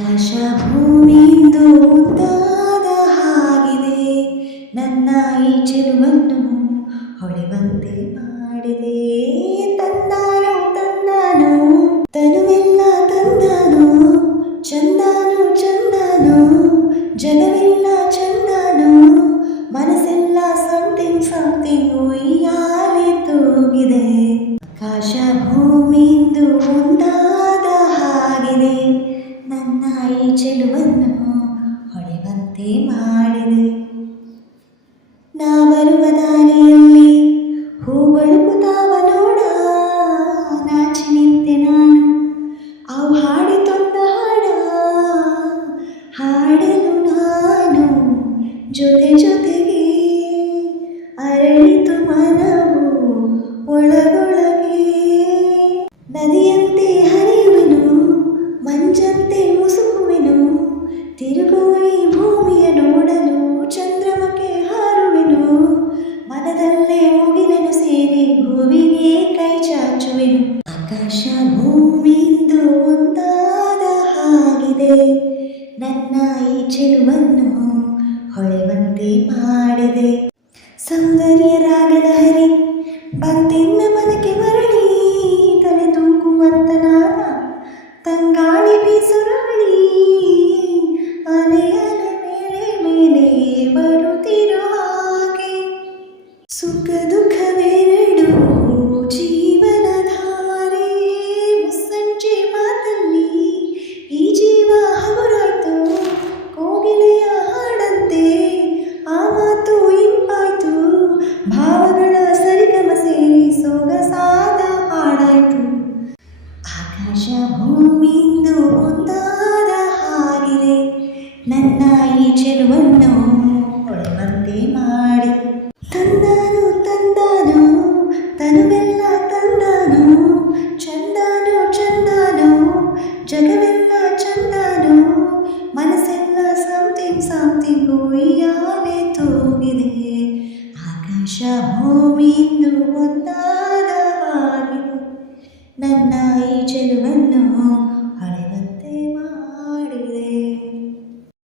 ಆಕಾಶ ಭೂಮಿಯಿಂದ ಒಂದಾದ ಹಾಗಿದೆ. ನನ್ನ ಈ ಚೆಲುವನ್ನು ಹೊಳೆವಂತೆ ಮಾಡಿದೆ. ತಂದಾನು ತಂದಾನು, ತನುವೆಲ್ಲ ತಂದಾನು, ಚಂದಾನು ಚಂದಾನು, ಜನವೆಲ್ಲ ಚಂದಾನು, ಮನಸ್ಸೆಲ್ಲ ಸಮಥಿಂಗ್ ಸಮಥಿಂಗ್ ಉಯ್ಯಾಲೆ ತೂಗಿದೆ. ಆಕಾಶ ಹೊಳೆವಂತೆ ಮಾಡಿದೆ. ನಾ ಬರುವ ದಾರಿಯಲ್ಲಿ ಹೂಬಳುಕುತ್ತಾವ ನೋಡ. ನಾಚಿ ನಿಂತೆ ನಾನು, ಅವು ಹಾಡಿತೊಂದ ಹಾಡ. ಹಾಡಲು ನಾನು ಜೊತೆ ಜೊತೆಗೆ ಅರಳಿತು ಮನವು ಒಳಗೊಳಗೆ. ನದಿಯಂತೆ ಆಕಾಶ ಭೂಮಿಯಿಂದ ಒಂದಾದ ಹಾಗಿದೆ. ನನ್ನ ಈ ಚೆಲುವನ್ನು ಹೊಳೆವಂತೆ ಮಾಡಿದೆ. ಸೌಂದರ್ಯ ರಾಗದ ಹರಿ ಬಂತೆನ್ನ ಮನಕ್ಕೆ ಮರಳಿ, ತಲೆ ತೂಕುವಂತ ನಾನ ತಂಗಾಳಿ ಬೀಸುರಳಿ ಅಲೆ ಅಲೆ ಮೇಲೆ ಮೇಲೆ ಬರುತ್ತಿರೋ ಹಾಗೆ. ಸುಖ ಜಗವೆಲ್ಲ ಚಂದಾನು ಮನಸ್ಸೆಲ್ಲ ಸಮಥಿಂಗ್ ಸಮಥಿಂಗ್ ಉಯ್ಯಾಲೆ ತೂಗಿದೆ ಆಕಾಶ ಭೂಮಿಯಿಂದ ಒಂದಾದ ಹಾಗಿದೆ ನನ್ನ ಈ ಚೆಲುವನ್ನು